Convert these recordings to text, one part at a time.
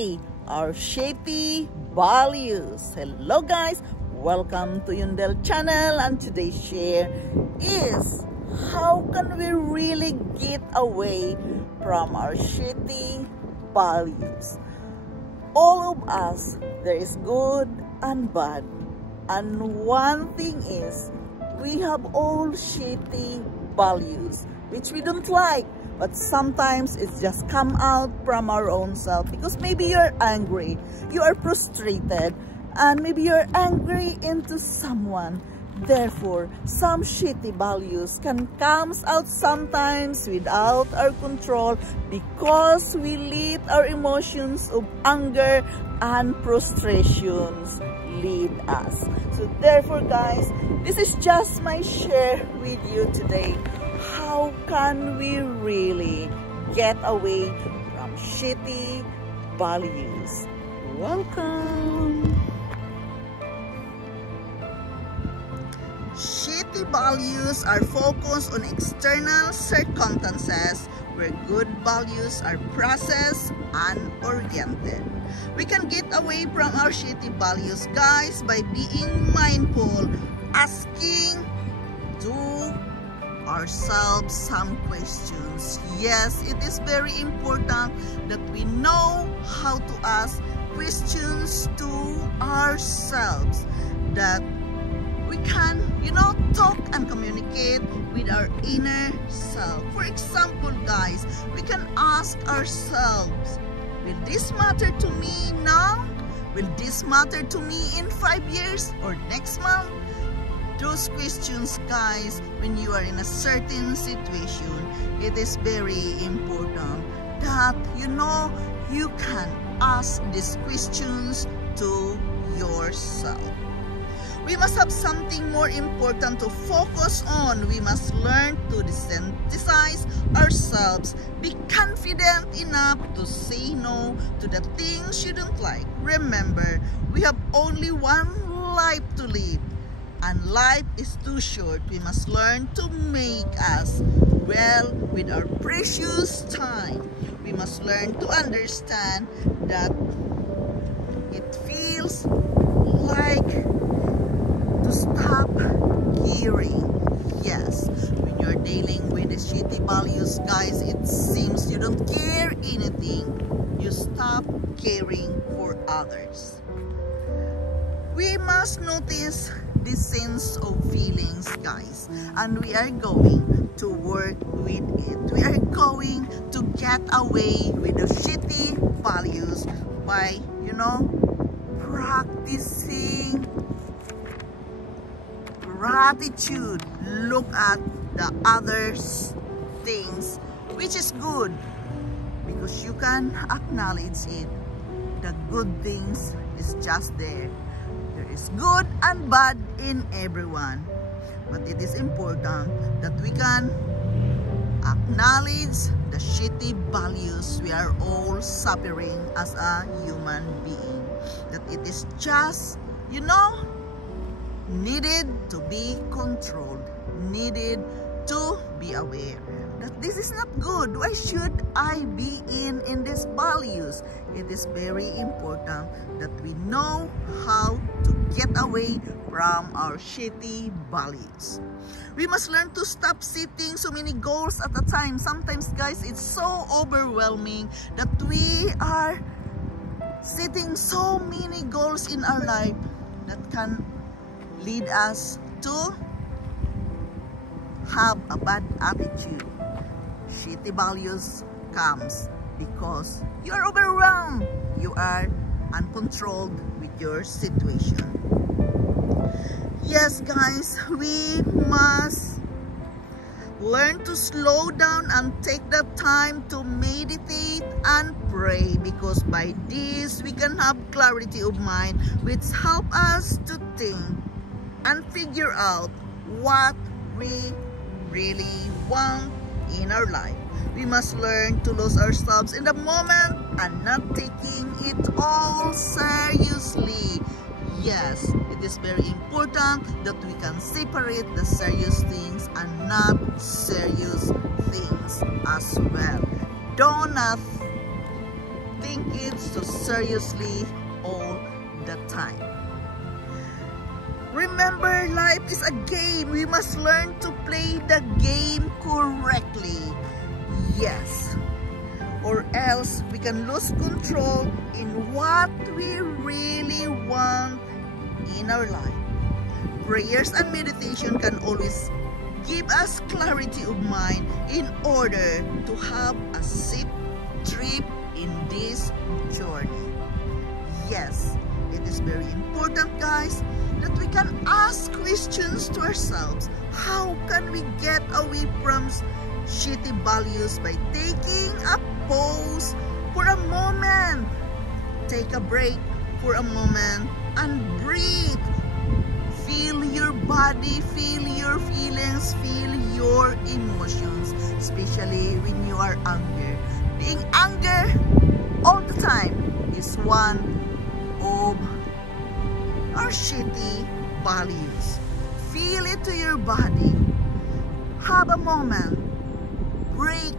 away our shitty values. Hello guys, welcome to Yundel channel, and today's share is how can we really get away from our shitty values. All of us, there is good and bad, and one thing is we have all shitty values which we don't like, but sometimes it's just come out from our own self, because maybe you're angry, you are frustrated, and maybe you're angry into someone. Therefore, some shitty values can come out sometimes without our control, because we let our emotions of anger and frustrations lead us. So therefore guys, this is just my share with you today. How can we really get away from shitty values? Welcome! Shitty values are focused on external circumstances, where good values are process and oriented. We can get away from our shitty values, guys, by being mindful, asking to ourselves some questions. Yes, it is very important that we know how to ask questions to ourselves, that we can, talk and communicate with our inner self. For example, guys, we can ask ourselves, will this matter to me now? Will this matter to me in 5 years or next month? Those questions, guys, when you are in a certain situation, it is very important that you can ask these questions to yourself. We must have something more important to focus on. We must learn to desensitize ourselves, be confident enough to say no to the things you don't like. Remember, we have only one life to live, and life is too short. We must learn to make us well with our precious time. We must learn to understand that it feels like to stop caring. Yes, when you're dealing with the shitty values, guys, it seems you don't care anything. You stop caring for others. We must notice the sense of feelings, guys, and we are going to work with it. We are going to get away with the shitty values by, practicing gratitude. Look at the others' things which is good, because you can acknowledge it. The good things is just there. There is good and bad in everyone, but it is important that we can acknowledge the shitty values we are all suffering as a human being, that it is just needed to be controlled, needed to be aware that this is not good. Why should I be in these values? It is very important that we know how to get away from our shitty values. We must learn to stop setting so many goals at a time. Sometimes, guys, it's so overwhelming that we are setting so many goals in our life that can lead us to have a bad attitude. Shitty values comes because you are overwhelmed, you are uncontrolled with your situation. Yes, guys, we must learn to slow down and take the time to meditate and pray, because by this we can have clarity of mind, which help us to think and figure out what we really want in our life. We must learn to lose ourselves in the moment and not taking it all seriously. Yes, it is very important that we can separate the serious things and not serious things as well. Do not taking it so seriously all the time. Remember, life is a game. We must learn to play the game correctly. Yes. Or else we can lose control in what we really want in our life. Prayers and meditation can always give us clarity of mind in order to have a safe trip in this journey. Yes, it is very important, guys, that we can ask questions to ourselves. How can we get away from shitty values? By taking a pause for a moment. Take a break for a moment and breathe. Feel your body, feel your feelings, feel your emotions, especially when you are angry. Being angry all the time is one of our shitty values. Feel it to your body. Have a moment. Break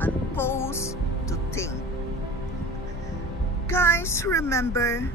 and pause to think. Guys, remember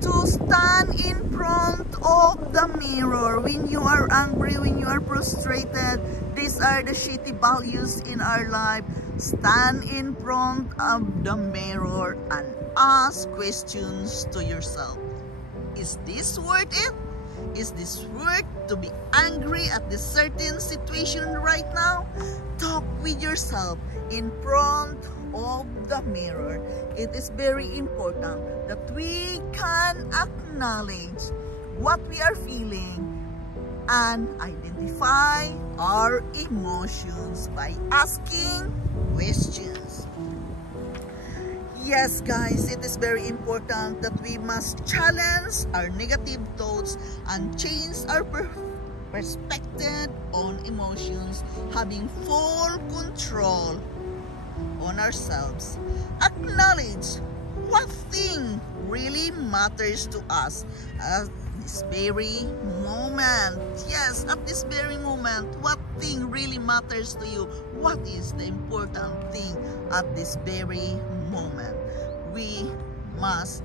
to stand in front of the mirror when you are angry, when you are frustrated. These are the shitty values in our life. Stand in front of the mirror and ask questions to yourself. Is this worth it? Is this worth to be angry at this certain situation right now? Talk with yourself in front of the mirror. It is very important that we can acknowledge what we are feeling and identify our emotions by asking questions. Yes, guys, it is very important that we must challenge our negative thoughts and change our perspective on emotions, having full control on ourselves. Acknowledge what thing really matters to us at this very moment. Yes, at this very moment, what thing really matters to you? What is the important thing at this very moment? We must,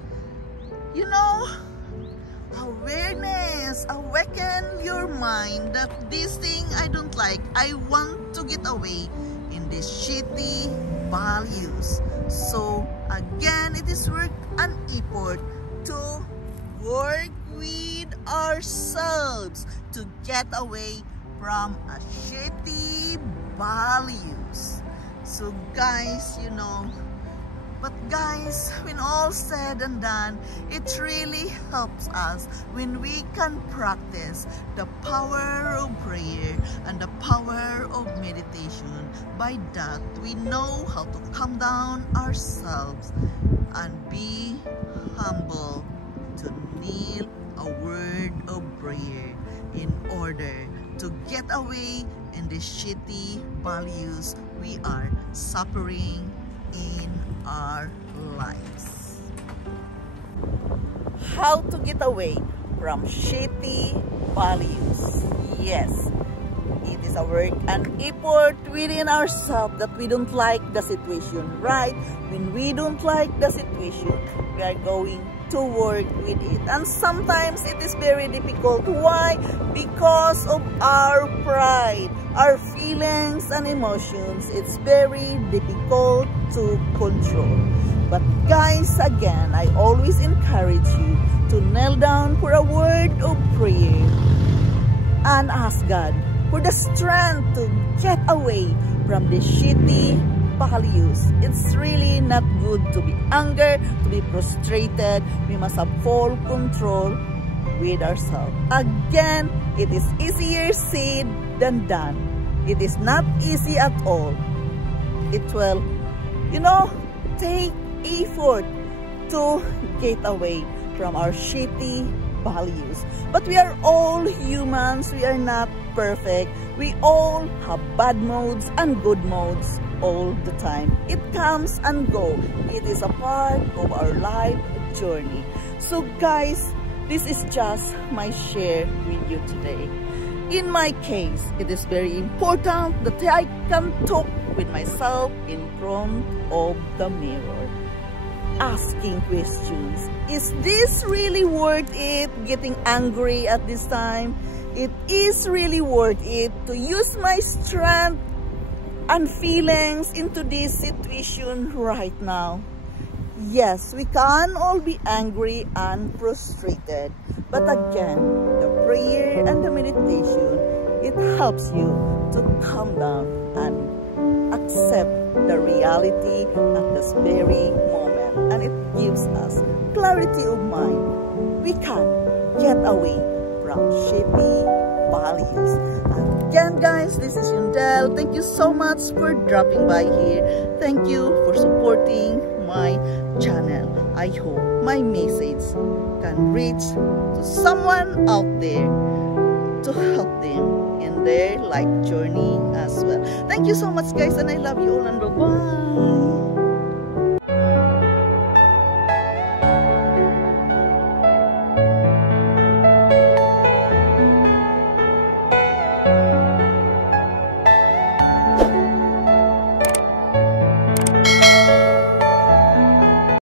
awareness, awaken your mind that this thing I don't like, I want to get away in these shitty values. So again, it is work and effort to work with ourselves to get away from a shitty values. So guys, but guys, when all said and done, it really helps us when we can practice the power of prayer and the power of meditation. By that, we know how to calm down ourselves and be humble to kneel a word of prayer in order to get away in the shitty values we are suffering in our lives. How to get away from shitty values? Yes, it is a work and effort within ourselves that we don't like the situation, right? When we don't like the situation, we are going to work with it, and sometimes it is very difficult. Why? Because of our pride, our feelings and emotions. It's very difficult to control. But guys, again, I always encourage you to kneel down for a word of prayer and ask God for the strength to get away from the shitty values. It's really not good to be angry, to be frustrated. We must have full control with ourselves. Again, it is easier said than done. It is not easy at all. It will, take effort to get away from our shitty values. But we are all humans. We are not perfect. We all have bad modes and good modes all the time. It comes and goes. It is a part of our life journey. So guys, this is just my share with you today. In my case, it is very important that I can talk with myself in front of the mirror. asking questions. Is this really worth it? Getting angry at this time? It is really worth it to use my strength and feelings into this situation right now. Yes, we can all be angry and frustrated. But again, the prayer and the meditation, it helps you to calm down and accept the reality at this very moment. And it gives us clarity of mind. We can get away from shapy values. Again, guys, this is Yundel. Thank you so much for dropping by here. Thank you for supporting my channel. I hope my message can reach to someone out there to help them in their life journey as well. Thank you so much, guys, and I love you all, and bye-bye.